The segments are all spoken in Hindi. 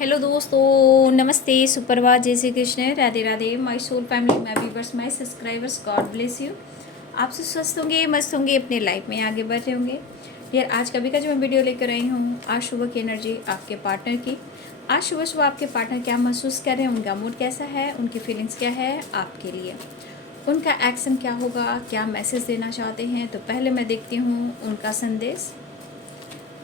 हेलो दोस्तों, नमस्ते, सुप्रभात, जय Shri Krishna, Radhe Radhe. My soul family, my viewers, my subscribers, God bless you. आप सब स्वस्थ होंगे, मस्त होंगे, अपने लाइफ में आगे बढ़ रहे होंगे। यार आज कभी का जो मैं वीडियो लेकर आई हूँ, आज सुबह की एनर्जी आपके पार्टनर की। आज सुबह सुबह आपके पार्टनर क्या महसूस कर रहे हैं, उनका मूड कैसा है, उनकी फीलिंग्स क्या है आपके लिए, उनका एक्शन क्या होगा, क्या मैसेज देना चाहते हैं। तो पहले मैं देखती हूँ उनका संदेश।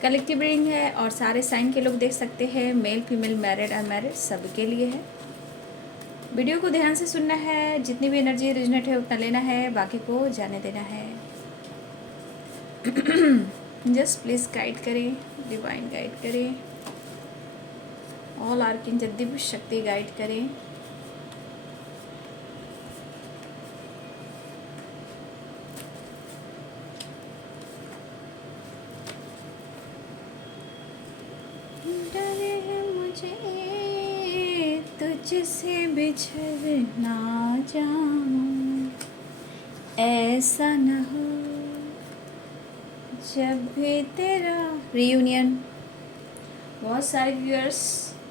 कलेक्टिव रीडिंग है और सारे साइन के लोग देख सकते हैं, मेल फीमेल मैरिड अनमैरिड सबके लिए है। वीडियो को ध्यान से सुनना है, जितनी भी एनर्जी रिजनेट है उतना लेना है, बाकी को जाने देना है। जस्ट प्लीज गाइड करें, डिवाइन गाइड करें, ऑल आर्किंजल दिव्य शक्ति गाइड करें। डरे है मुझे तुझसे बिछड़ ना जाऊं, ऐसा न हो जब भी तेरा रियूनियन। बहुत सारे व्यूअर्स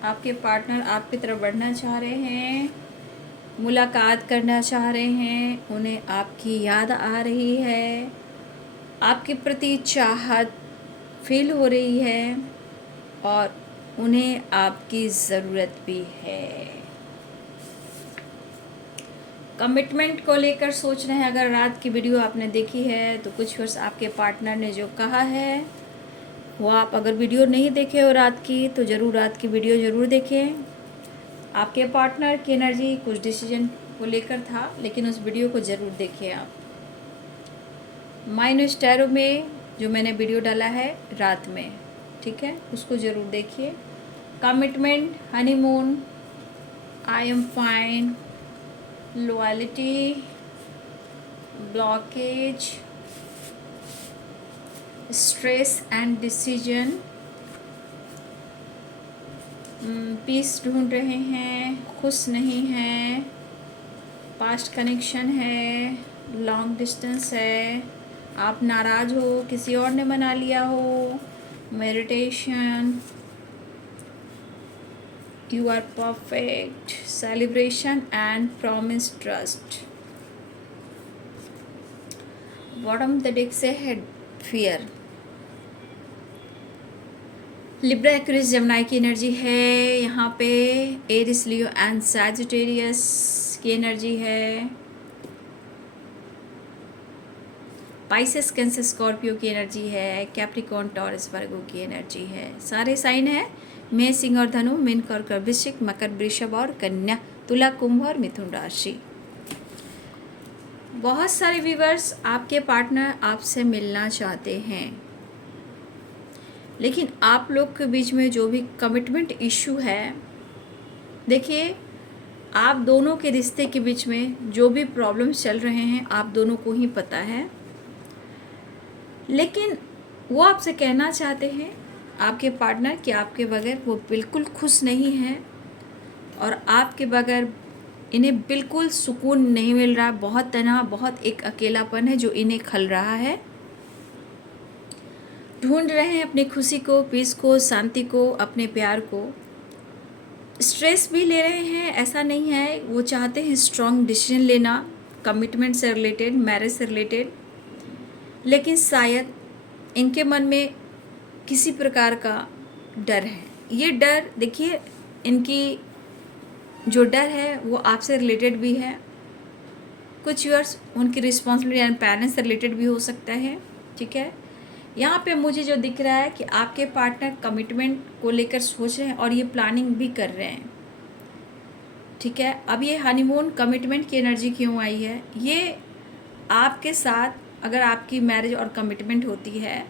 आपके पार्टनर आपकी तरफ बढ़ना चाह रहे हैं, मुलाकात करना चाह रहे हैं, उन्हें आपकी याद आ रही है, आपके प्रति चाहत फील हो रही है और उन्हें आपकी ज़रूरत भी है। कमिटमेंट को लेकर सोच रहे हैं। अगर रात की वीडियो आपने देखी है तो कुछ वर्ष आपके पार्टनर ने जो कहा है वो आप अगर वीडियो नहीं देखे हो रात की तो ज़रूर रात की वीडियो ज़रूर देखें। आपके पार्टनर की एनर्जी कुछ डिसीजन को लेकर था, लेकिन उस वीडियो को ज़रूर देखें आप। माइनो स्टैरो में जो मैंने वीडियो डाला है रात में, ठीक है, उसको ज़रूर देखिए। Commitment, honeymoon, I am fine, loyalty, blockage, stress and decision, peace ढूंढ रहे हैं, खुश नहीं हैं, पास्ट कनेक्शन है, लॉन्ग डिस्टेंस है, आप नाराज़ हो, किसी और ने मना लिया हो, meditation, you are perfect, celebration and promise trust. Bottom the deck से है फियर। लिब्रा, एक्वेरियस, जेमिनी की एनर्जी है यहाँ पे। एरिस, लियो एंड सैजिटेरियस की एनर्जी है। पाइसेस, कैंसर, स्कॉर्पियो की एनर्जी है। कैप्रिकॉर्न, टॉरस, वर्गो की एनर्जी है। सारे साइन है, मेष, सिंह और धनु, मीन, कर्क, वृश्चिक, मकर, वृषभ और कन्या, तुला, कुंभ और मिथुन राशि। बहुत सारे व्यूअर्स आपके पार्टनर आपसे मिलना चाहते हैं, लेकिन आप लोग के बीच में जो भी कमिटमेंट इशू है, देखिए आप दोनों के रिश्ते के बीच में जो भी प्रॉब्लम्स चल रहे हैं आप दोनों को ही पता है, लेकिन वो आपसे कहना चाहते हैं आपके पार्टनर कि आपके बगैर वो बिल्कुल खुश नहीं है और आपके बगैर इन्हें बिल्कुल सुकून नहीं मिल रहा। बहुत तनाव, बहुत एक अकेलापन है जो इन्हें खल रहा है। ढूंढ रहे हैं अपनी खुशी को, पीस को, शांति को, अपने प्यार को। स्ट्रेस भी ले रहे हैं, ऐसा नहीं है, वो चाहते हैं स्ट्रॉन्ग डिसीजन लेना कमिटमेंट से रिलेटेड, मैरिज से रिलेटेड, लेकिन शायद इनके मन में किसी प्रकार का डर है। ये डर देखिए, इनकी जो डर है वो आपसे रिलेटेड भी है, कुछ ईयर्स उनकी रिस्पॉन्सिबिलिटी एंड पेरेंट्स से रिलेटेड भी हो सकता है, ठीक है। यहाँ पे मुझे जो दिख रहा है कि आपके पार्टनर कमिटमेंट को लेकर सोच रहे हैं और ये प्लानिंग भी कर रहे हैं, ठीक है। अब ये हनीमून कमिटमेंट की एनर्जी क्यों आई है, ये आपके साथ अगर आपकी मैरिज और कमिटमेंट होती है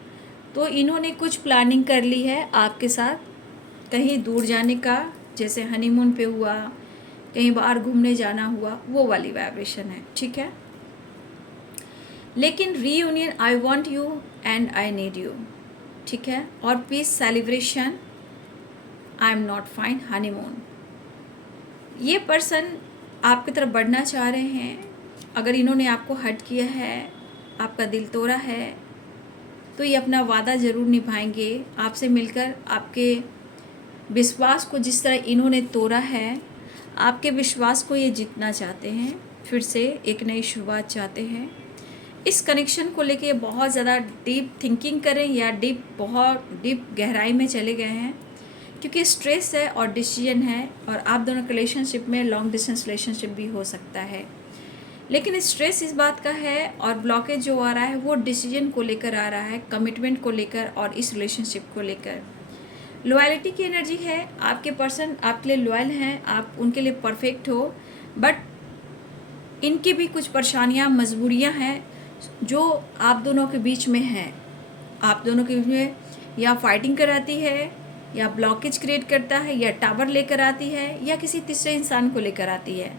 तो इन्होंने कुछ प्लानिंग कर ली है आपके साथ, कहीं दूर जाने का, जैसे हनीमून पे हुआ, कहीं बाहर घूमने जाना हुआ, वो वाली वाइब्रेशन है, ठीक है। लेकिन reunion, I want you and I need you, ठीक है, और peace, celebration, I am not fine, honeymoon. ये पर्सन आपकी तरफ बढ़ना चाह रहे हैं। अगर इन्होंने आपको हर्ट किया है, आपका दिल तोड़ा है, तो ये अपना वादा ज़रूर निभाएंगे आपसे मिलकर, आपके विश्वास को जिस तरह इन्होंने तोड़ा है, आपके विश्वास को ये जीतना चाहते हैं, फिर से एक नई शुरुआत चाहते हैं। इस कनेक्शन को लेके बहुत ज़्यादा डीप थिंकिंग करें या बहुत डीप गहराई में चले गए हैं, क्योंकि स्ट्रेस है और डिसीजन है, और आप दोनों के रिलेशनशिप में लॉन्ग डिस्टेंस रिलेशनशिप भी हो सकता है। लेकिन स्ट्रेस इस बात का है और ब्लॉकेज जो आ रहा है वो डिसीजन को लेकर आ रहा है, कमिटमेंट को लेकर और इस रिलेशनशिप को लेकर। लॉयल्टी की एनर्जी है, आपके पर्सन आपके लिए लॉयल हैं, आप उनके लिए परफेक्ट हो, बट इनकी भी कुछ परेशानियां, मजबूरियां हैं जो आप दोनों के बीच में हैं। आप दोनों के बीच में या फाइटिंग कराती है, या ब्लॉकेज क्रिएट करता है, या टावर लेकर आती है, या किसी तीसरे इंसान को लेकर आती है।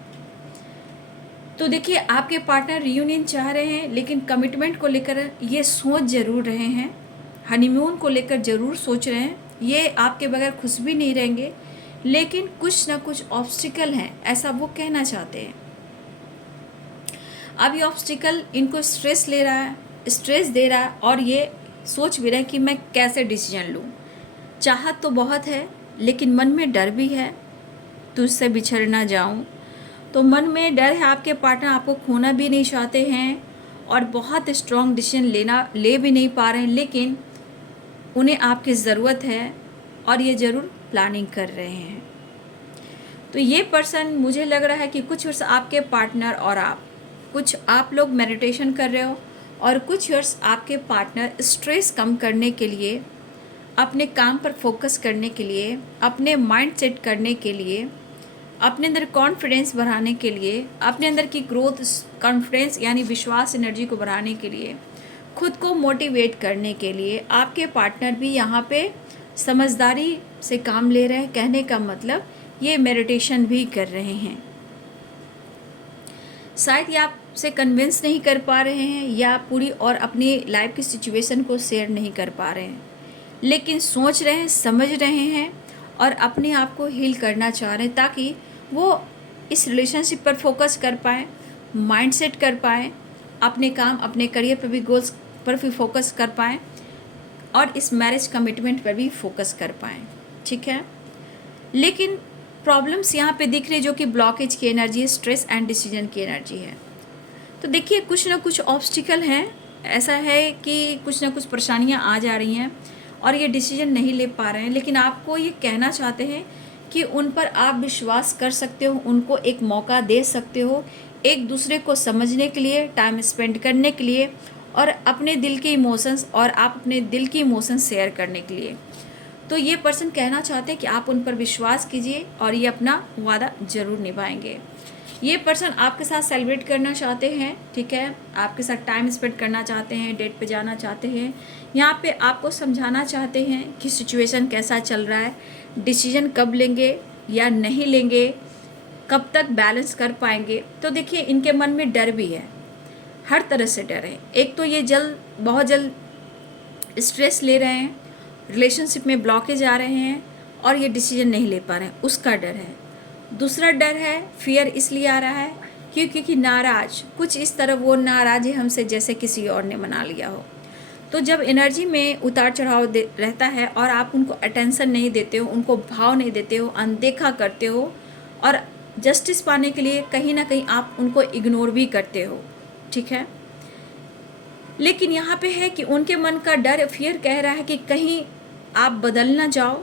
तो देखिए, आपके पार्टनर रियूनियन चाह रहे हैं, लेकिन कमिटमेंट को लेकर ये सोच ज़रूर रहे हैं, हनीमून को लेकर ज़रूर सोच रहे हैं, ये आपके बगैर खुश भी नहीं रहेंगे, लेकिन कुछ ना कुछ ऑब्स्टिकल हैं, ऐसा वो कहना चाहते हैं। अब ये ऑब्स्टिकल इनको स्ट्रेस ले रहा है, स्ट्रेस दे रहा है, और ये सोच भी रहे हैं कि मैं कैसे डिसीजन लूँ। चाहत तो बहुत है, लेकिन मन में डर भी है, तुझसे बिछड़ ना जाऊँ। तो मन में डर है, आपके पार्टनर आपको खोना भी नहीं चाहते हैं और बहुत स्ट्रॉन्ग डिसीजन ले भी नहीं पा रहे हैं, लेकिन उन्हें आपकी ज़रूरत है और ये ज़रूर प्लानिंग कर रहे हैं। तो ये पर्सन, मुझे लग रहा है कि कुछ वर्ष आपके पार्टनर और आप लोग मेडिटेशन कर रहे हो, और कुछ वर्ष आपके पार्टनर स्ट्रेस कम करने के लिए, अपने काम पर फोकस करने के लिए, अपने माइंड सेट करने के लिए, अपने अंदर कॉन्फिडेंस बढ़ाने के लिए, अपने अंदर की ग्रोथ, कॉन्फिडेंस यानी विश्वास एनर्जी को बढ़ाने के लिए, खुद को मोटिवेट करने के लिए आपके पार्टनर भी यहाँ पे समझदारी से काम ले रहे हैं। कहने का मतलब ये मेडिटेशन भी कर रहे हैं। शायद ये आपसे कन्विंस नहीं कर पा रहे हैं, या पूरी और अपनी लाइफ की सिचुएशन को शेयर नहीं कर पा रहे हैं, लेकिन सोच रहे हैं, समझ रहे हैं और अपने आप को हील करना चाह रहे हैं, ताकि वो इस रिलेशनशिप पर फोकस कर पाएँ, माइंड सेट कर पाएँ, अपने काम, अपने करियर पर भी, गोल्स पर भी फोकस कर पाएँ, और इस मैरिज कमिटमेंट पर भी फोकस कर पाएँ। ठीक है, लेकिन प्रॉब्लम्स यहाँ पे दिख रही, जो कि ब्लॉकेज की एनर्जी है, स्ट्रेस एंड डिसीजन की एनर्जी है। तो देखिए, कुछ ना कुछ ऑब्स्टिकल हैं, ऐसा है कि कुछ ना कुछ परेशानियाँ आ जा रही हैं और ये डिसीजन नहीं ले पा रहे हैं, लेकिन आपको ये कहना चाहते हैं कि उन पर आप विश्वास कर सकते हो, उनको एक मौका दे सकते हो, एक दूसरे को समझने के लिए, टाइम स्पेंड करने के लिए, और अपने दिल के इमोशंस, और आप अपने दिल की इमोशंस शेयर करने के लिए। तो ये पर्सन कहना चाहते हैं कि आप उन पर विश्वास कीजिए और ये अपना वादा ज़रूर निभाएंगे। ये पर्सन आपके साथ सेलिब्रेट करना चाहते हैं, ठीक है, आपके साथ टाइम स्पेंड करना चाहते हैं, डेट पे जाना चाहते हैं, यहाँ पे आपको समझाना चाहते हैं कि सिचुएशन कैसा चल रहा है, डिसीजन कब लेंगे या नहीं लेंगे, कब तक बैलेंस कर पाएंगे। तो देखिए, इनके मन में डर भी है, हर तरह से डर है। एक तो ये बहुत जल्द स्ट्रेस ले रहे हैं, रिलेशनशिप में ब्लॉकेज आ रहे हैं, और ये डिसीजन नहीं ले पा रहे हैं, उसका डर है। दूसरा डर है, फियर इसलिए आ रहा है क्योंकि नाराज, कुछ इस तरह वो नाराज है हमसे जैसे किसी और ने मना लिया हो। तो जब एनर्जी में उतार चढ़ाव रहता है और आप उनको अटेंशन नहीं देते हो, उनको भाव नहीं देते हो, अनदेखा करते हो, और जस्टिस पाने के लिए कहीं ना कहीं आप उनको इग्नोर भी करते हो। ठीक है, लेकिन यहाँ पे है कि उनके मन का डर, फियर कह रहा है कि कहीं आप बदल ना जाओ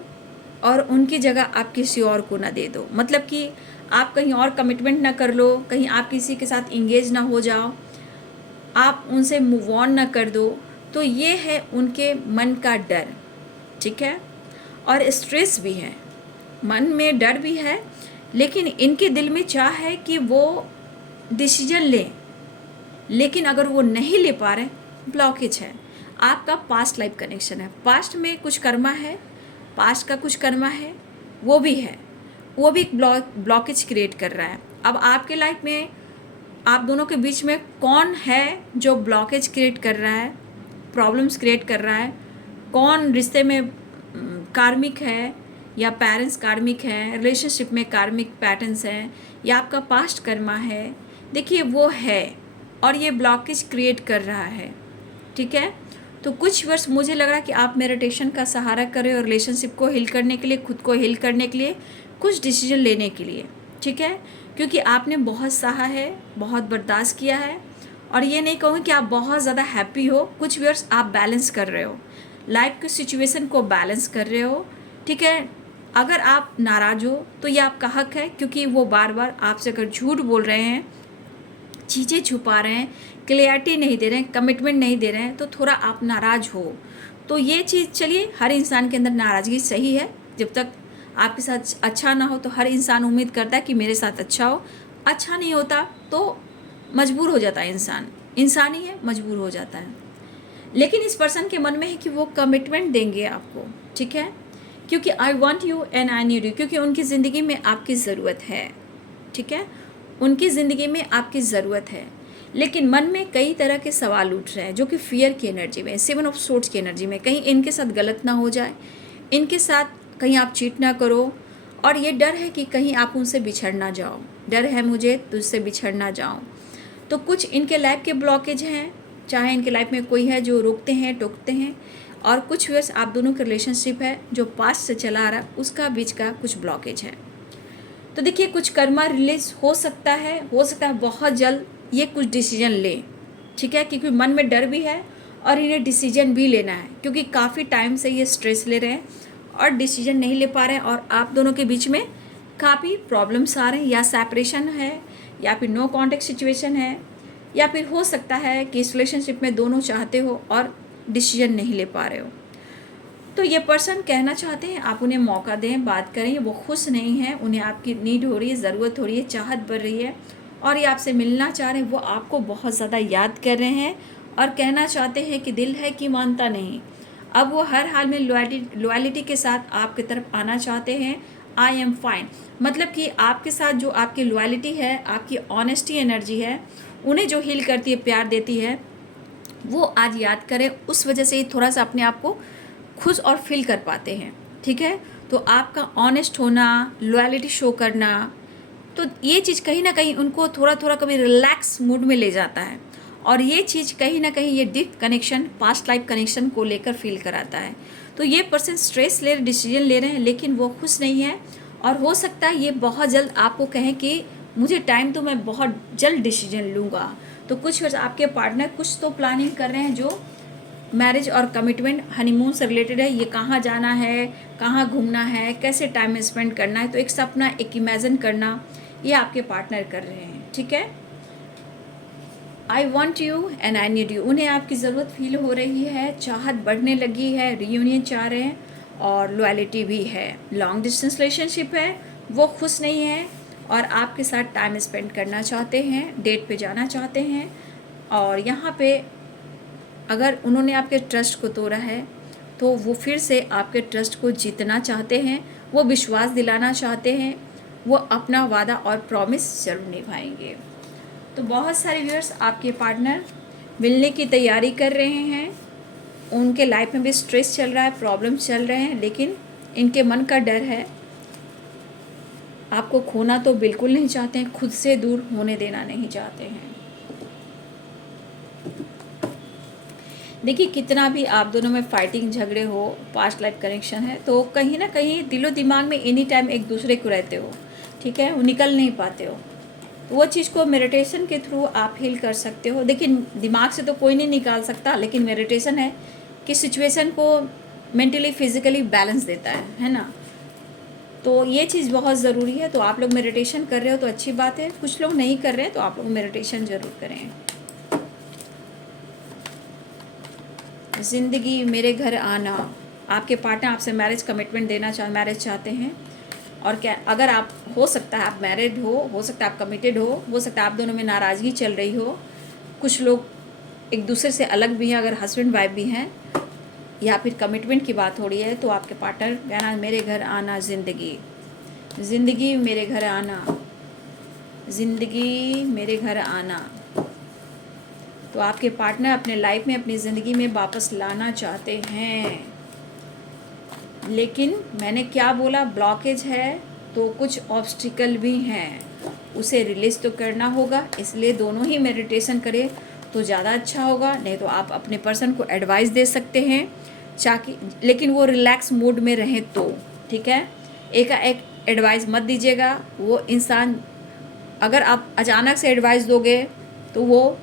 और उनकी जगह आप किसी और को ना दे दो, मतलब कि आप कहीं और कमिटमेंट ना कर लो, कहीं आप किसी के साथ इंगेज ना हो जाओ, आप उनसे मूव ऑन ना कर दो। तो ये है उनके मन का डर। ठीक है, और स्ट्रेस भी है, मन में डर भी है, लेकिन इनके दिल में चाह है कि वो डिसीजन लें, लेकिन अगर वो नहीं ले पा रहे, ब्लॉकेज है। आपका पास्ट लाइफ कनेक्शन है, पास्ट में कुछ कर्मा है, पास्ट का कुछ कर्मा है, वो भी है, वो भी ब्लॉकेज क्रिएट कर रहा है। अब आपके लाइफ में आप दोनों के बीच में कौन है जो ब्लॉकेज क्रिएट कर रहा है, प्रॉब्लम्स क्रिएट कर रहा है, कौन रिश्ते में कार्मिक है या पेरेंट्स कार्मिक हैं, रिलेशनशिप में कार्मिक पैटर्न्स हैं, या आपका पास्ट कर्मा है, देखिए वो है और ये ब्लॉकेज क्रिएट कर रहा है। ठीक है, तो कुछ वर्ष मुझे लग रहा है कि आप मेडिटेशन का सहारा कर रहे हो रिलेशनशिप को हील करने के लिए, खुद को हील करने के लिए, कुछ डिसीजन लेने के लिए, ठीक है। क्योंकि आपने बहुत सहा है, बहुत बर्दाश्त किया है, और ये नहीं कहूँगी कि आप बहुत ज़्यादा हैप्पी हो। कुछ वर्ष आप बैलेंस कर रहे हो, लाइफ की सिचुएशन को बैलेंस कर रहे हो, ठीक है। अगर आप नाराज़ हो तो ये आपका हक है, क्योंकि वो बार बार आपसे अगर झूठ बोल रहे हैं, चीज़ें छुपा रहे हैं, क्लियरिटी नहीं दे रहे हैं, कमिटमेंट नहीं दे रहे हैं, तो थोड़ा आप नाराज़ हो। तो ये चीज़, चलिए, हर इंसान के अंदर नाराज़गी सही है। जब तक आपके साथ अच्छा ना हो तो हर इंसान उम्मीद करता है कि मेरे साथ अच्छा हो। अच्छा नहीं होता तो मजबूर हो जाता है इंसान ही है, मजबूर हो जाता है। लेकिन इस पर्सन के मन में है कि वो कमिटमेंट देंगे आपको, ठीक है, क्योंकि आई want you and I need you, क्योंकि उनकी ज़िंदगी में आपकी ज़रूरत है, ठीक है, उनकी ज़िंदगी में आपकी ज़रूरत है। लेकिन मन में कई तरह के सवाल उठ रहे हैं, जो कि फियर की एनर्जी में, 7 ऑफ सोर्ड्स की एनर्जी में, कहीं इनके साथ गलत ना हो जाए, इनके साथ कहीं आप चीट ना करो, और ये डर है कि कहीं आप उनसे बिछड़ ना जाओ, डर है मुझे तुझसे बिछड़ ना जाओ। तो कुछ इनके लाइफ के ब्लॉकेज हैं, चाहे इनके लाइफ में कोई है जो रोकते हैं, टोकते हैं, और कुछ वर्ष आप दोनों का रिलेशनशिप है जो पास्ट से चला आ रहा है, उसका बीच का कुछ ब्लॉकेज है। तो देखिए, कुछ कर्मा रिलीज हो सकता है बहुत जल्द ये कुछ डिसीजन ले, ठीक है, क्योंकि मन में डर भी है और इन्हें डिसीजन भी लेना है, क्योंकि काफ़ी टाइम से ये स्ट्रेस ले रहे हैं और डिसीजन नहीं ले पा रहे हैं, और आप दोनों के बीच में काफ़ी प्रॉब्लम्स आ रहे हैं, या सेपरेशन है, या फिर नो कॉन्टेक्ट सिचुएशन है, या फिर हो सकता है कि इस रिलेशनशिप में दोनों चाहते हो और डिसीजन नहीं ले पा रहे हो। तो ये पर्सन कहना चाहते हैं आप उन्हें मौका दें, बात करें। वो खुश नहीं है, उन्हें आपकी नीड हो रही है, ज़रूरत हो रही है, चाहत बढ़ रही है, और ये आपसे मिलना चाह रहे हैं। वो आपको बहुत ज़्यादा याद कर रहे हैं और कहना चाहते हैं कि दिल है कि मानता नहीं। अब वो हर हाल में लॉयलिटी के साथ आपकी तरफ आना चाहते हैं। आई एम फाइन, मतलब कि आपके साथ जो आपकी लॉयलिटी है, आपकी ऑनेस्टी एनर्जी है, उन्हें जो हील करती है, प्यार देती है, वो आज याद करें। उस वजह से ही थोड़ा सा अपने आप को खुश और फील कर पाते हैं, ठीक है। तो आपका ऑनेस्ट होना, लॉयलिटी शो करना, तो ये चीज़ कहीं ना कहीं उनको थोड़ा थोड़ा कभी रिलैक्स मूड में ले जाता है, और ये चीज़ कहीं ना कहीं ये deep connection, past life connection को लेकर फील कराता है। तो ये पर्सन स्ट्रेस ले रहे, डिसीजन ले रहे हैं, लेकिन वो खुश नहीं है, और हो सकता है ये बहुत जल्द आपको कहें कि मुझे टाइम तो मैं बहुत जल्द डिसीजन लूँगा। तो कुछ आपके पार्टनर कुछ तो प्लानिंग कर रहे हैं जो मैरिज और कमिटमेंट, हनीमून से रिलेटेड है। ये कहाँ जाना है, कहाँ घूमना है, कैसे टाइम स्पेंड करना है, तो एक सपना, एक इमेजिन करना, ये आपके पार्टनर कर रहे हैं, ठीक है। आई want you and I need you, उन्हें आपकी ज़रूरत फील हो रही है, चाहत बढ़ने लगी है, रियूनियन चाह रहे हैं, और लॉयलिटी भी है। लॉन्ग डिस्टेंस रिलेशनशिप है, वो खुश नहीं है और आपके साथ टाइम स्पेंड करना चाहते हैं, डेट पे जाना चाहते हैं। और यहाँ पे अगर उन्होंने आपके ट्रस्ट को तोड़ा है तो वो फिर से आपके ट्रस्ट को जीतना चाहते हैं, वो विश्वास दिलाना चाहते हैं, वो अपना वादा और प्रॉमिस जरूर निभाएंगे। तो बहुत सारे व्यूअर्स आपके पार्टनर मिलने की तैयारी कर रहे हैं, उनके लाइफ में भी स्ट्रेस चल रहा है, प्रॉब्लम्स चल रहे हैं, लेकिन इनके मन का डर है। आपको खोना तो बिल्कुल नहीं चाहते हैं, खुद से दूर होने देना नहीं चाहते हैं। देखिए, कितना भी आप दोनों में फाइटिंग, झगड़े हो, पास्ट लाइफ कनेक्शन है, तो कहीं ना कहीं दिलो दिमाग में एनी टाइम एक दूसरे को रहते हो, ठीक है, वो निकल नहीं पाते हो। तो वो चीज़ को मेडिटेशन के थ्रू आप हील कर सकते हो। देखिए, दिमाग से तो कोई नहीं निकाल सकता, लेकिन मेडिटेशन है कि सिचुएशन को मेंटली फिजिकली बैलेंस देता है ना। तो ये चीज़ बहुत ज़रूरी है। तो आप लोग मेडिटेशन कर रहे हो तो अच्छी बात है, कुछ लोग नहीं कर रहे हैं तो आप लोग मेडिटेशन ज़रूर करें। ज़िंदगी मेरे घर आना, आपके पार्टनर आपसे मैरिज कमिटमेंट देना मैरिज चाहते हैं। और क्या, अगर आप, हो सकता है आप मैरिड हो सकता है आप कमिटेड हो सकता है आप दोनों में नाराज़गी चल रही हो, कुछ लोग एक दूसरे से अलग भी हैं, अगर हस्बैंड वाइफ भी हैं, या फिर कमिटमेंट की बात हो रही है, तो आपके पार्टनर कहना मेरे घर आना, ज़िंदगी मेरे घर आना, ज़िंदगी मेरे घर आना। तो आपके पार्टनर अपने लाइफ में, अपनी ज़िंदगी में वापस लाना चाहते हैं, लेकिन मैंने क्या बोला, ब्लॉकेज है, तो कुछ ऑब्स्टिकल भी हैं, उसे रिलीज तो करना होगा। इसलिए दोनों ही मेडिटेशन करें तो ज़्यादा अच्छा होगा, नहीं तो आप अपने पर्सन को एडवाइस दे सकते हैं ताकि, लेकिन वो रिलैक्स मूड में रहे तो ठीक है। एक एडवाइस मत दीजिएगा। वो इंसान, अगर आप अचानक से एडवाइस दोगे तो वो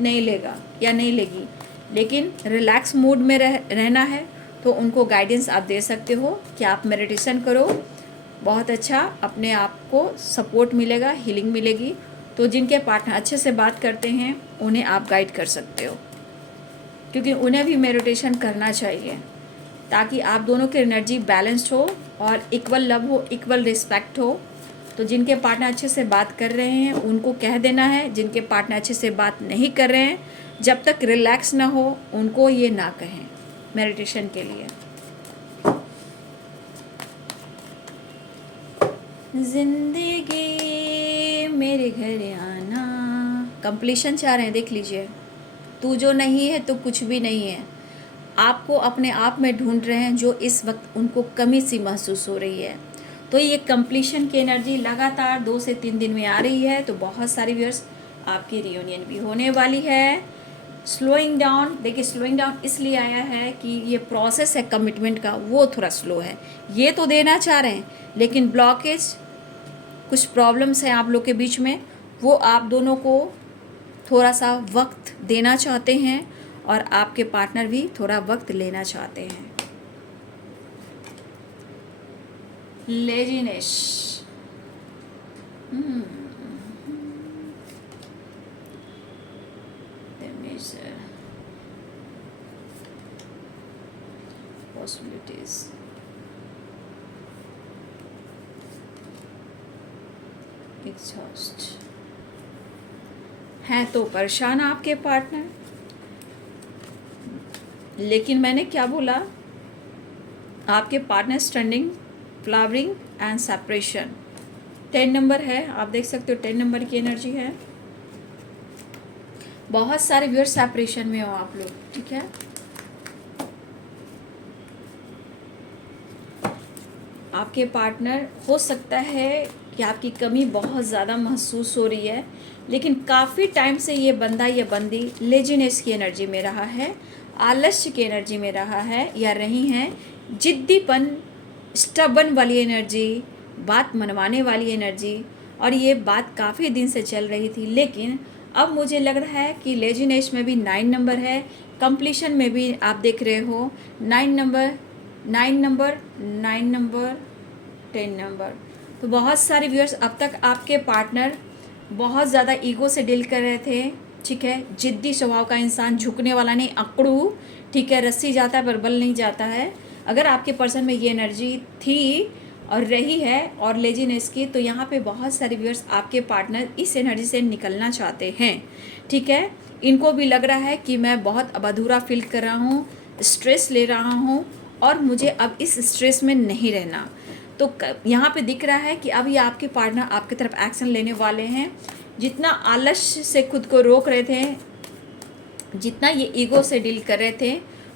नहीं लेगा या नहीं लेगी, लेकिन रिलैक्स मूड में रहना है तो उनको गाइडेंस आप दे सकते हो कि आप मेडिटेशन करो, बहुत अच्छा अपने आप को सपोर्ट मिलेगा, हीलिंग मिलेगी। तो जिनके पार्टनर अच्छे से बात करते हैं उन्हें आप गाइड कर सकते हो, क्योंकि उन्हें भी मेडिटेशन करना चाहिए ताकि आप दोनों की एनर्जी बैलेंस्ड हो और इक्वल लव हो, इक्वल रिस्पेक्ट हो। तो जिनके पार्टनर अच्छे से बात कर रहे हैं उनको कह देना है, जिनके पार्टनर अच्छे से बात नहीं कर रहे हैं, जब तक रिलैक्स ना हो उनको ये ना कहें मेडिटेशन के लिए। जिंदगी मेरे घर आना, कंप्लीशन चाह रहे हैं, देख लीजिए। तू जो नहीं है तो कुछ भी नहीं है। आपको अपने आप में ढूंढ रहे हैं जो इस वक्त उनको कमी सी महसूस हो रही है। तो ये कंप्लीशन की एनर्जी लगातार 2 से 3 दिन में आ रही है। तो बहुत सारी व्यूअर्स आपकी रियूनियन भी होने वाली है। स्लोइंग डाउन, देखिए स्लोइंग डाउन इसलिए आया है कि ये प्रोसेस है कमिटमेंट का, वो थोड़ा स्लो है। ये तो देना चाह रहे हैं लेकिन ब्लॉकेज, कुछ प्रॉब्लम्स हैं आप लोग के बीच में, वो आप दोनों को थोड़ा सा वक्त देना चाहते हैं और आपके पार्टनर भी थोड़ा वक्त लेना चाहते हैं। लेजीनेस, possibilities, exhaust हैं तो परेशान आपके पार्टनर। लेकिन मैंने क्या बोला, आपके partner standing, flowering and separation 10 number है, आप देख सकते हो 10 नंबर की एनर्जी है। बहुत सारे व्यूअर्स सेपरेशन में हो आप लोग, ठीक है। आपके पार्टनर, हो सकता है कि आपकी कमी बहुत ज़्यादा महसूस हो रही है, लेकिन काफ़ी टाइम से ये बंदा या बंदी लेजीनेस की एनर्जी में रहा है, आलस्य की एनर्जी में रहा है या रही हैं, जिद्दीपन, स्टबन वाली एनर्जी, बात मनवाने वाली एनर्जी, और ये बात काफ़ी दिन से चल रही थी। लेकिन अब मुझे लग रहा है कि लेजीनेस में भी 9 नंबर है, कंप्लीशन में भी आप देख रहे हो 9 नंबर, 9 नंबर, 9 नंबर, 10 नंबर। तो बहुत सारे व्यूअर्स, अब तक आपके पार्टनर बहुत ज़्यादा ईगो से डील कर रहे थे, ठीक है। जिद्दी स्वभाव का इंसान, झुकने वाला नहीं, अकड़ू, ठीक है। रस्सी जाता है पर बल नहीं जाता है। अगर आपके पर्सन में ये एनर्जी थी और रही है और लेजीनेस की, तो यहाँ पे बहुत सारे व्यूअर्स आपके पार्टनर इस एनर्जी से निकलना चाहते हैं, ठीक है। इनको भी लग रहा है कि मैं बहुत अब अधूरा फील कर रहा हूँ, स्ट्रेस ले रहा हूँ और मुझे अब इस स्ट्रेस में नहीं रहना। तो यहाँ पे दिख रहा है कि अब ये आपके पार्टनर आपकी तरफ एक्शन लेने वाले हैं। जितना आलस्य से खुद को रोक रहे थे, जितना ये ईगो से डील कर रहे थे,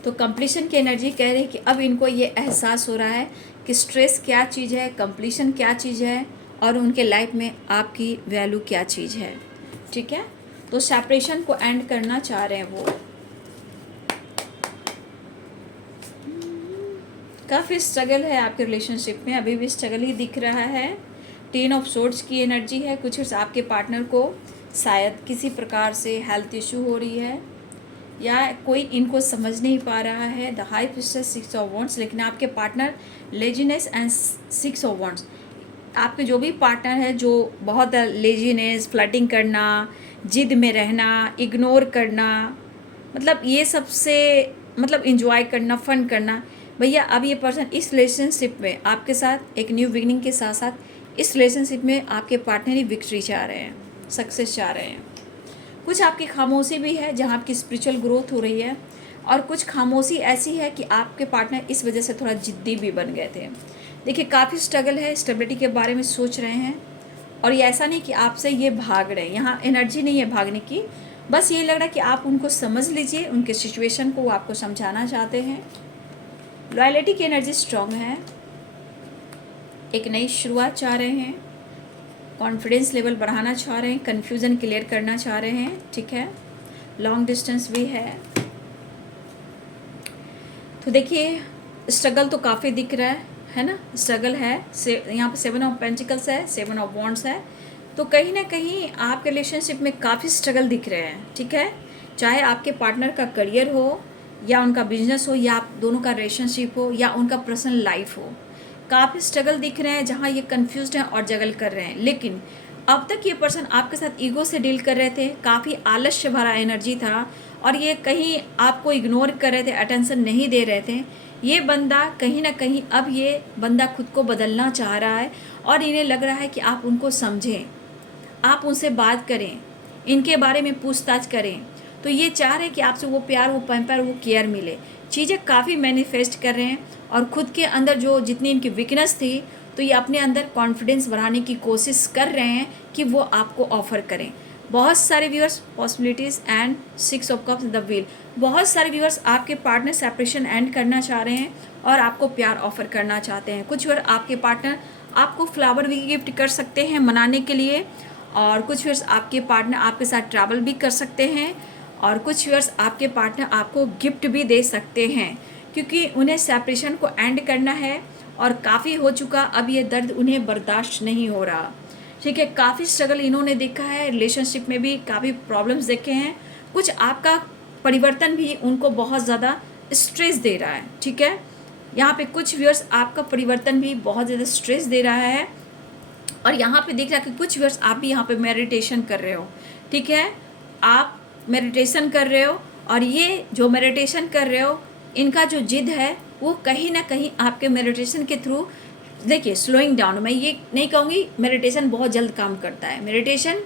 तो कंप्लीशन की एनर्जी कह रही है कि अब इनको ये एहसास हो रहा है कि स्ट्रेस क्या चीज़ है, कंप्लीशन क्या चीज़ है और उनके लाइफ में आपकी वैल्यू क्या चीज़ है, ठीक है। तो सेपरेशन को एंड करना चाह रहे हैं वो। काफ़ी स्ट्रगल है आपके रिलेशनशिप में, अभी भी स्ट्रगल ही दिख रहा है। 10 ऑफ सोर्ड्स की एनर्जी है। कुछ आपके पार्टनर को शायद किसी प्रकार से हेल्थ इशू हो रही है या कोई इनको समझ नहीं पा रहा है। The high priestess 6 of wands, लेकिन आपके partner laziness and 6 of wands, आपके जो भी पार्टनर है जो बहुत लेजीनेस, फ्लर्टिंग करना, जिद में रहना, इग्नोर करना, मतलब ये सबसे, मतलब इंजॉय करना, फन करना, भैया अब ये पर्सन इस रिलेशनशिप में आपके साथ एक न्यू बिगनिंग के साथ साथ इस रिलेशनशिप में आपके पार्टनर ही विक्ट्री चाह रहे हैं, सक्सेस चाह रहे हैं। कुछ आपकी खामोशी भी है जहाँ आपकी स्पिरिचुअल ग्रोथ हो रही है, और कुछ खामोशी ऐसी है कि आपके पार्टनर इस वजह से थोड़ा जिद्दी भी बन गए थे। देखिए काफ़ी स्ट्रगल है, स्टेबिलिटी के बारे में सोच रहे हैं, और ये ऐसा नहीं कि आपसे ये भाग रहे हैं, यहाँ एनर्जी नहीं है भागने की, बस ये लग रहा है कि आप उनको समझ लीजिए, उनके सिचुएशन को आपको समझाना चाहते हैं। लॉयल्टी की एनर्जी स्ट्रांग है, एक नई शुरुआत चाह रहे हैं, कॉन्फिडेंस लेवल बढ़ाना चाह रहे हैं, कन्फ्यूज़न क्लियर करना चाह रहे हैं, ठीक है। लॉन्ग डिस्टेंस भी है। तो देखिए स्ट्रगल तो काफ़ी दिख रहा है ना, स्ट्रगल है। यहाँ पे 7 ऑफ पेंटिकल्स है, 7 ऑफ वॉन्ड्स है। तो कहीं ना कहीं आपके रिलेशनशिप में काफ़ी स्ट्रगल दिख रहे हैं, ठीक है। चाहे आपके पार्टनर का करियर हो या उनका बिजनेस हो या आप दोनों का रिलेशनशिप हो या उनका पर्सनल लाइफ हो, काफ़ी स्ट्रगल दिख रहे हैं जहाँ ये कंफ्यूज्ड हैं और जगल कर रहे हैं। लेकिन अब तक ये पर्सन आपके साथ ईगो से डील कर रहे थे, काफ़ी आलस्य भरा एनर्जी था और ये कहीं आपको इग्नोर कर रहे थे, अटेंशन नहीं दे रहे थे। ये बंदा कहीं ना कहीं अब ये बंदा खुद को बदलना चाह रहा है और इन्हें लग रहा है कि आप उनको समझें, आप उनसे बात करें, इनके बारे में पूछताछ करें। तो ये चाह रहे हैं कि आपसे वो प्यार, वो पैम्पर, वो केयर मिले। चीज़ें काफ़ी मैनिफेस्ट कर रहे हैं और खुद के अंदर जो जितनी इनकी वीकनेस थी, तो ये अपने अंदर कॉन्फिडेंस बढ़ाने की कोशिश कर रहे हैं कि वो आपको ऑफ़र करें। बहुत सारे viewers possibilities and 6 of cups the wheel. बहुत सारे व्यूअर्स आपके पार्टनर सेपरेशन एंड करना चाह रहे हैं और आपको प्यार ऑफ़र करना चाहते हैं। कुछ व्यूअर्स आपके पार्टनर आपको फ्लावर भी गिफ्ट कर सकते हैं मनाने के लिए, और कुछ व्यूअर्स आपके पार्टनर आपके साथ ट्रैवल भी कर सकते हैं, और कुछ व्यूअर्स आपके पार्टनर आपको गिफ्ट भी दे सकते हैं क्योंकि उन्हें सेपरेशन को एंड करना है और काफ़ी हो चुका, अब ये दर्द उन्हें बर्दाश्त नहीं हो रहा, ठीक है। काफ़ी स्ट्रगल इन्होंने देखा है, रिलेशनशिप में भी काफ़ी प्रॉब्लम्स देखे हैं। कुछ आपका परिवर्तन भी उनको बहुत ज़्यादा स्ट्रेस दे रहा है, ठीक है। यहाँ पे कुछ व्यूअर्स आपका परिवर्तन भी बहुत ज़्यादा स्ट्रेस दे रहा है और यहाँ पे दिख रहा है कि कुछ व्यूअर्स आप भी यहाँ पे मेडिटेशन कर रहे हो, ठीक है। आप मेडिटेशन कर रहे हो और ये जो मेडिटेशन कर रहे हो, इनका जो जिद है वो कहीं ना कहीं आपके मेडिटेशन के थ्रू, देखिए स्लोइंग डाउन, मैं ये नहीं कहूँगी मेडिटेशन बहुत जल्द काम करता है। मेडिटेशन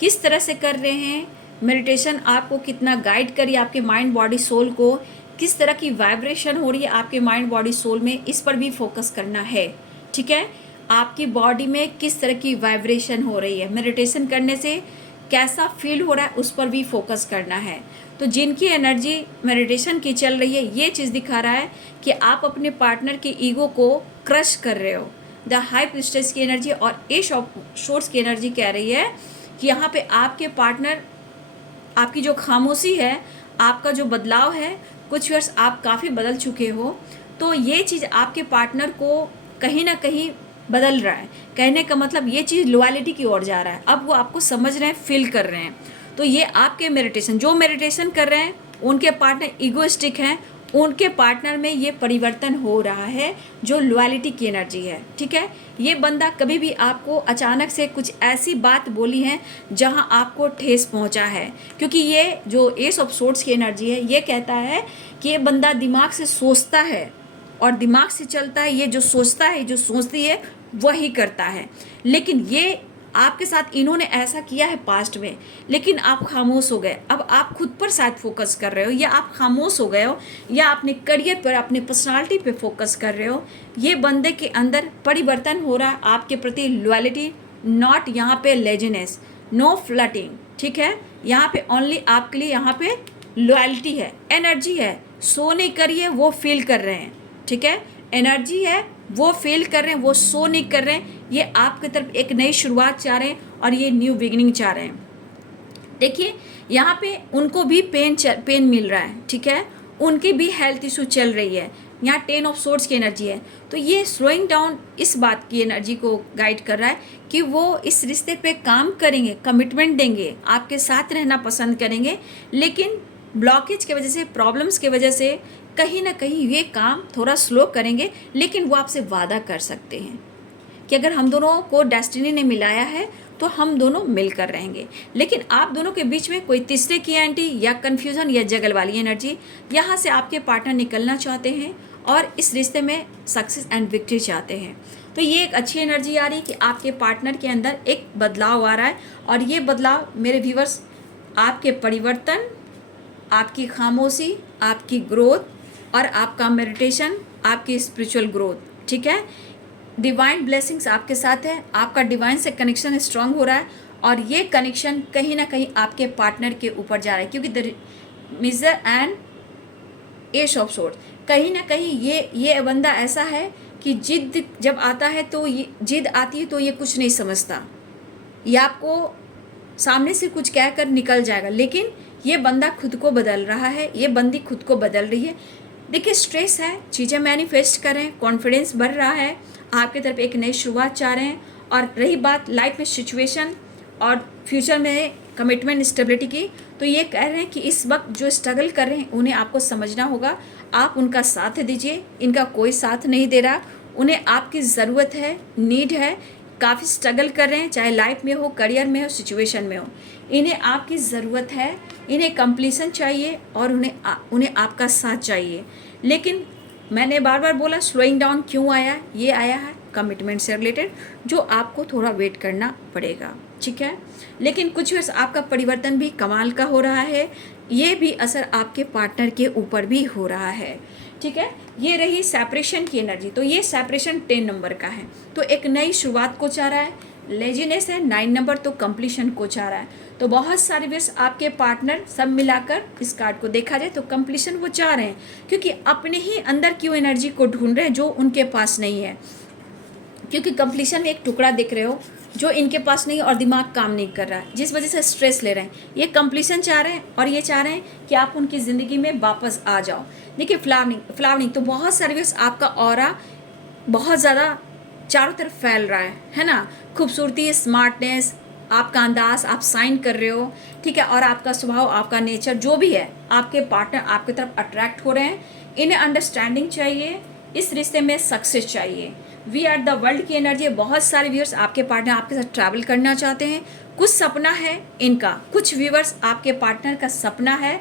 किस तरह से कर रहे हैं, मेडिटेशन आपको कितना गाइड करिए, आपके माइंड बॉडी सोल को किस तरह की वाइब्रेशन हो रही है आपके माइंड बॉडी सोल में, इस पर भी फोकस करना है, ठीक है। आपकी बॉडी में किस तरह की वाइब्रेशन हो रही है, मेडिटेशन करने से कैसा फील हो रहा है, उस पर भी फोकस करना है। तो जिनकी एनर्जी मेडिटेशन की चल रही है, ये चीज़ दिखा रहा है कि आप अपने पार्टनर के ईगो को क्रश कर रहे हो। द हाई प्रिस्टेस की एनर्जी और एश ऑफ शोर्ट्स की एनर्जी कह रही है कि यहाँ पे आपके पार्टनर, आपकी जो खामोशी है, आपका जो बदलाव है, कुछ वर्ष आप काफ़ी बदल चुके हो, तो ये चीज़ आपके पार्टनर को कहीं ना कहीं बदल रहा है। कहने का मतलब ये चीज़ लॉयल्टी की ओर जा रहा है, अब वो आपको समझ रहे हैं, फील कर रहे हैं। तो ये आपके मेडिटेशन, जो मेडिटेशन कर रहे हैं उनके पार्टनर ईगोइस्टिक हैं, उनके पार्टनर में ये परिवर्तन हो रहा है जो लॉयल्टी की एनर्जी है, ठीक है। ये बंदा कभी भी आपको अचानक से कुछ ऐसी बात बोली है जहां आपको ठेस पहुंचा है, क्योंकि ये जो एस ऑफ सोर्ड्स की एनर्जी है, ये कहता है कि ये बंदा दिमाग से सोचता है और दिमाग से चलता है। ये जो सोचता है, जो सोचती है, वही करता है। लेकिन ये आपके साथ इन्होंने ऐसा किया है पास्ट में, लेकिन आप खामोश हो गए। अब आप खुद पर शायद फोकस कर रहे हो, या आप खामोश हो गए हो, या अपने करियर पर, अपने पर्सनालिटी पे फोकस कर रहे हो। ये बंदे के अंदर परिवर्तन हो रहा है आपके प्रति, लॉयल्टी, नॉट यहाँ पे लेजीनेस, नो फ्लटिंग, ठीक है। यहाँ पे ओनली आपके लिए यहाँ पे लॉयल्टी है, एनर्जी है। सो नहीं करिए, वो फील कर रहे हैं, ठीक है। एनर्जी है, वो फील कर रहे हैं, वो सो नहीं कर रहे हैं। ये आपकी तरफ एक नई शुरुआत चाह रहे हैं और ये न्यू बिगिनिंग चाह रहे हैं। देखिए यहाँ पे उनको भी पेन मिल रहा है, ठीक है। उनकी भी हेल्थ इशू चल रही है। यहाँ 10 ऑफ सोर्ड्स की एनर्जी है, तो ये स्लोइंग डाउन इस बात की एनर्जी को गाइड कर रहा है कि वो इस रिश्ते पे काम करेंगे, कमिटमेंट देंगे, आपके साथ रहना पसंद करेंगे, लेकिन ब्लॉकेज की वजह से, प्रॉब्लम्स की वजह से कहीं ना कहीं ये काम थोड़ा स्लो करेंगे। लेकिन वो आपसे वादा कर सकते हैं कि अगर हम दोनों को डेस्टिनी ने मिलाया है तो हम दोनों मिलकर रहेंगे। लेकिन आप दोनों के बीच में कोई तीसरे की एंटी या कन्फ्यूज़न या जगल वाली एनर्जी, यहाँ से आपके पार्टनर निकलना चाहते हैं और इस रिश्ते में सक्सेस एंड विक्ट्री चाहते हैं। तो ये एक अच्छी एनर्जी आ रही है कि आपके पार्टनर के अंदर एक बदलाव आ रहा है, और ये बदलाव मेरे व्यूअर्स आपके परिवर्तन, आपकी खामोशी, आपकी ग्रोथ और आपका मेडिटेशन, आपकी स्पिरिचुअल ग्रोथ, ठीक है। डिवाइन ब्लेसिंग्स आपके साथ है, आपका डिवाइन से कनेक्शन स्ट्रांग हो रहा है, और ये कनेक्शन कहीं ना कहीं आपके पार्टनर के ऊपर जा रहा है, क्योंकि the miser and ace of swords, कहीं ना कहीं ये बंदा ऐसा है कि जिद जब आता है, तो ये जिद आती है तो ये कुछ नहीं समझता, ये आपको सामने से कुछ कहकर निकल जाएगा, लेकिन ये बंदा खुद को बदल रहा है, ये बंदी खुद को बदल रही है। देखिए स्ट्रेस है, चीज़ें मैनिफेस्ट कर रहे हैं, कॉन्फिडेंस बढ़ रहा है, आपकी तरफ एक नई शुरुआत चाह रहे हैं। और रही बात लाइफ में सिचुएशन और फ्यूचर में कमिटमेंट स्टेबिलिटी की, तो ये कह रहे हैं कि इस वक्त जो स्ट्रगल कर रहे हैं उन्हें आपको समझना होगा, आप उनका साथ दीजिए। इनका कोई साथ नहीं दे रहा, उन्हें आपकी ज़रूरत है, नीड है, काफ़ी स्ट्रगल कर रहे हैं, चाहे लाइफ में हो, करियर में हो, सिचुएशन में हो, इन्हें आपकी ज़रूरत है, इन्हें कंप्लीशन चाहिए और उन्हें आपका साथ चाहिए। लेकिन मैंने बार बार बोला स्लोइंग डाउन क्यों आया, ये आया है कमिटमेंट से रिलेटेड, जो आपको थोड़ा वेट करना पड़ेगा, ठीक है। लेकिन कुछ वर्ष आपका परिवर्तन भी कमाल का हो रहा है, ये भी असर आपके पार्टनर के ऊपर भी हो रहा है, ठीक है। ये रही सेपरेशन की एनर्जी। तो ये सेपरेशन 10 नंबर का है, तो एक नई शुरुआत को चाह रहा है, लेजीनेस है 9 नंबर, तो कंप्लीशन को चाह रहा है। तो बहुत सारे व्यर्स आपके पार्टनर सब मिलाकर इस कार्ड को देखा जाए तो कंप्लीशन वो चाह रहे हैं, क्योंकि अपने ही अंदर की वो एनर्जी को ढूंढ रहे हैं जो उनके पास नहीं है। क्योंकि कंप्लीशन में एक टुकड़ा देख रहे हो जो इनके पास नहीं और दिमाग काम नहीं कर रहा है, जिस वजह से स्ट्रेस ले रहे हैं। ये कंप्लीशन चाह रहे हैं और ये चाह रहे हैं कि आप उनकी ज़िंदगी में वापस आ जाओ। देखिए फ्लावरिंग तो बहुत सारे व्यर्स आपका ऑरा बहुत ज़्यादा चारों तरफ फैल रहा है ना। खूबसूरती, स्मार्टनेस, आपका अंदाज, आप साइन कर रहे हो, ठीक है। और आपका स्वभाव, आपका नेचर जो भी है, आपके पार्टनर आपकी तरफ अट्रैक्ट हो रहे हैं। इन्हें अंडरस्टैंडिंग चाहिए, इस रिश्ते में सक्सेस चाहिए। वी आर द वर्ल्ड की एनर्जी है। बहुत सारे व्यूअर्स आपके पार्टनर आपके साथ ट्रैवल करना चाहते हैं, कुछ सपना है इनका। कुछ व्यूअर्स आपके पार्टनर का सपना है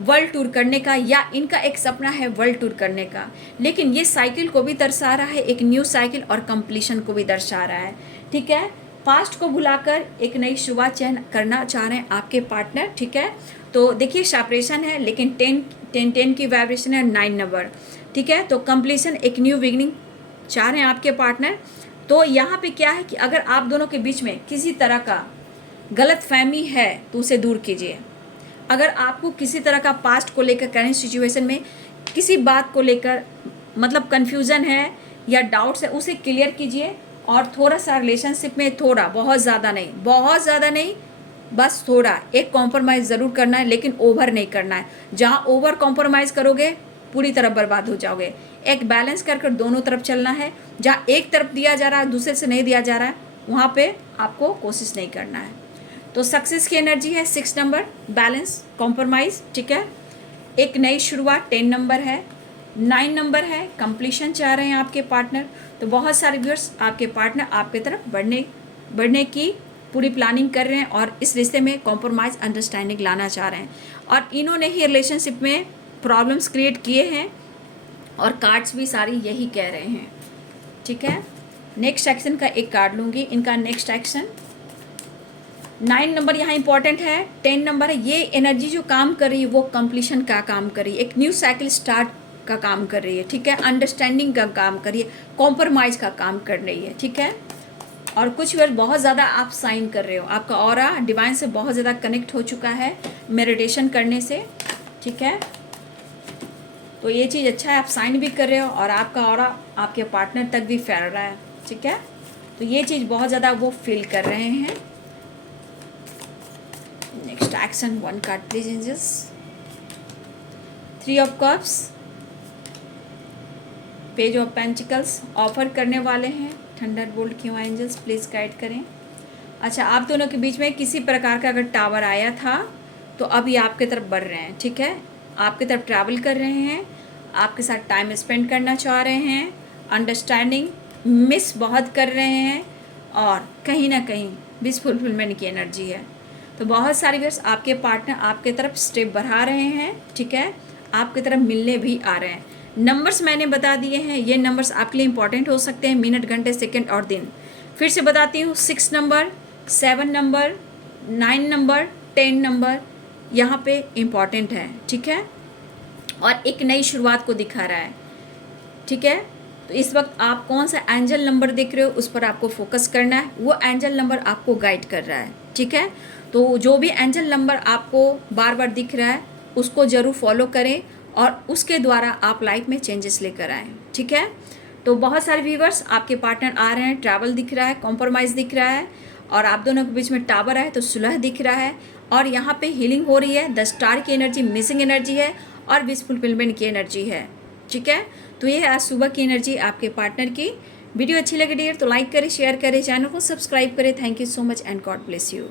वर्ल्ड टूर करने का, या इनका एक सपना है वर्ल्ड टूर करने का। लेकिन ये साइकिल को भी दर्शा रहा है, एक न्यू साइकिल, और कंप्लीशन को भी दर्शा रहा है, ठीक है। पास्ट को भुलाकर एक नई शुरुआत चयन करना चाह रहे हैं आपके पार्टनर, ठीक है। तो देखिए सेपरेशन है, लेकिन 10 की वाइब्रेशन है 9 नंबर, ठीक है। तो कंप्लीशन, एक न्यू बिगिनिंग चाह रहे हैं आपके पार्टनर। तो यहाँ पे क्या है कि अगर आप दोनों के बीच में किसी तरह का गलत फहमी है तो उसे दूर कीजिए। अगर आपको किसी तरह का पास्ट को लेकर, करंट सिचुएशन में किसी बात को लेकर मतलब कन्फ्यूज़न है या डाउट्स है, उसे क्लियर कीजिए। और थोड़ा सा रिलेशनशिप में थोड़ा, बहुत ज़्यादा नहीं, बस थोड़ा एक कॉम्प्रोमाइज़ ज़रूर करना है, लेकिन ओवर नहीं करना है। जहाँ ओवर कॉम्प्रोमाइज़ करोगे पूरी तरफ बर्बाद हो जाओगे। एक बैलेंस कर दोनों तरफ चलना है। जहाँ एक तरफ दिया जा रहा है, दूसरे से नहीं दिया जा रहा है, वहाँ पे आपको कोशिश नहीं करना है। तो सक्सेस की एनर्जी है 6 नंबर, बैलेंस, कॉम्प्रोमाइज़, ठीक है। एक नई शुरुआत 10 नंबर है, 9 नंबर है, कंप्लीशन चाह रहे हैं आपके पार्टनर। तो बहुत सारे व्यूअर्स आपके पार्टनर आपके तरफ बढ़ने की पूरी प्लानिंग कर रहे हैं और इस रिश्ते में कॉम्प्रोमाइज़, अंडरस्टैंडिंग लाना चाह रहे हैं। और इन्होंने ही रिलेशनशिप में प्रॉब्लम्स क्रिएट किए हैं और कार्ड्स भी सारी यही कह रहे हैं, ठीक है। नेक्स्ट एक्शन का एक कार्ड लूँगी। इनका नेक्स्ट एक्शन 9 नंबर यहाँ इंपॉर्टेंट है, 10 नंबर है। ये एनर्जी जो काम कर रही है वो कंप्लीशन का काम कर रही है, एक न्यू साइकिल स्टार्ट का काम कर रही है, ठीक है। अंडरस्टैंडिंग का काम कर रही है, कॉम्प्रोमाइज़ का काम कर रही है, ठीक है। और कुछ वर्ष बहुत ज़्यादा आप साइन कर रहे हो, आपका ऑरा डिवाइन से बहुत ज़्यादा कनेक्ट हो चुका है मेडिटेशन करने से, ठीक है। तो ये चीज़ अच्छा है, आप साइन भी कर रहे हो और आपका ऑरा आपके पार्टनर तक भी फैल रहा है, ठीक है। तो ये चीज़ बहुत ज़्यादा वो फील कर रहे हैं। Next action, 1 card please angels. 3 of cups, page of pentacles offer करने वाले हैं। थंडरबोल्ट क्यों एंजल्स प्लीज़ गाइड करें। अच्छा, आप दोनों के बीच में किसी प्रकार का अगर टावर आया था तो अब ये आपके तरफ बढ़ रहे हैं, ठीक है। आपकी तरफ ट्रैवल कर रहे हैं, आपके साथ टाइम स्पेंड करना चाह रहे हैं, अंडरस्टैंडिंग मिस बहुत कर रहे हैं और कहीं ना कहीं विश फुलफिलमेंट की एनर्जी है। तो बहुत सारे व्यर्स आपके पार्टनर आपके तरफ स्टेप बढ़ा रहे हैं, ठीक है, आपकी तरफ मिलने भी आ रहे हैं। नंबर्स मैंने बता दिए हैं, ये नंबर्स आपके लिए इंपॉर्टेंट हो सकते हैं, मिनट, घंटे, सेकंड और दिन। फिर से बताती हूँ, 6 नंबर, 7 नंबर, 9 नंबर, 10 नंबर यहाँ पे इम्पॉर्टेंट है, ठीक है। और एक नई शुरुआत को दिखा रहा है, ठीक है। तो इस वक्त आप कौन सा एंजल नंबर देख रहे हो उस पर आपको फोकस करना है, वो एंजल नंबर आपको गाइड कर रहा है, ठीक है। तो जो भी एंजल नंबर आपको बार बार दिख रहा है उसको ज़रूर फॉलो करें और उसके द्वारा आप लाइफ में चेंजेस लेकर आएँ, ठीक है। तो बहुत सारे व्यूवर्स आपके पार्टनर आ रहे हैं, ट्रैवल दिख रहा है, कॉम्प्रोमाइज़ दिख रहा है और आप दोनों के बीच में टावर है तो सुलह दिख रहा है और यहाँ पे हीलिंग हो रही है। द स्टार की एनर्जी मिसिंग एनर्जी है और विश फुलफिलमेंट की एनर्जी है। ठीक है, तो ये है आज सुबह की एनर्जी आपके पार्टनर की। वीडियो अच्छी लगी डियर तो लाइक करें, शेयर करें, चैनल को सब्सक्राइब करें। Thank you so much and God bless you.